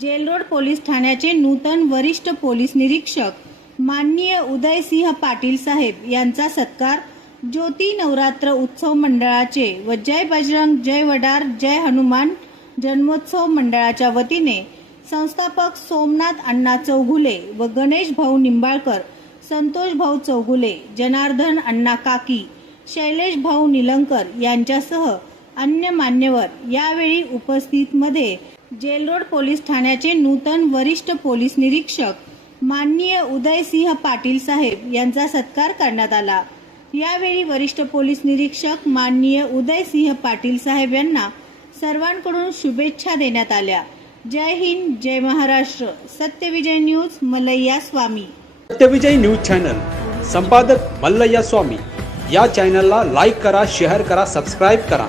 Gel road police ठाण्याचे नूतन वरिष्ठ police निरीक्षक माननीय उदयसिंह पाटील साहेब यांचा सत्कार ज्योती नवरात्र उत्सव मंडळाचे व जय बजरंग जय वडार जय हनुमान जन्मोत्सव मंडळाच्या वतीने संस्थापक सोमनाथ अण्णा चौगुले व गणेश भाऊ निंबाळकर, संतोष भाऊ चौगुले, जनार्दन अण्णा काकी, शैलेश भाऊ निलंकर यांच्यासह अन्य मान्यवर यावेळी उपस्थित मध्ये जेल रोड पोलीस ठाण्याचे नूतन वरिष्ठ पोलीस निरीक्षक माननीय उदयसिंह पाटील साहेब यांचा सत्कार करण्यात आला। यावेळी वरिष्ठ पोलीस निरीक्षक माननीय उदयसिंह पाटील साहेब यांना सर्वांकडून शुभेच्छा देण्यात आल्या। जय हिंद, जय महाराष्ट्र। सत्यविजय न्यूज, मल्लय्या स्वामी। सत्यविजय न्यूज चॅनल संपादक मल्लय्या स्वामी या चॅनलला लाईक करा, शेअर करा, सबस्क्राइब करा।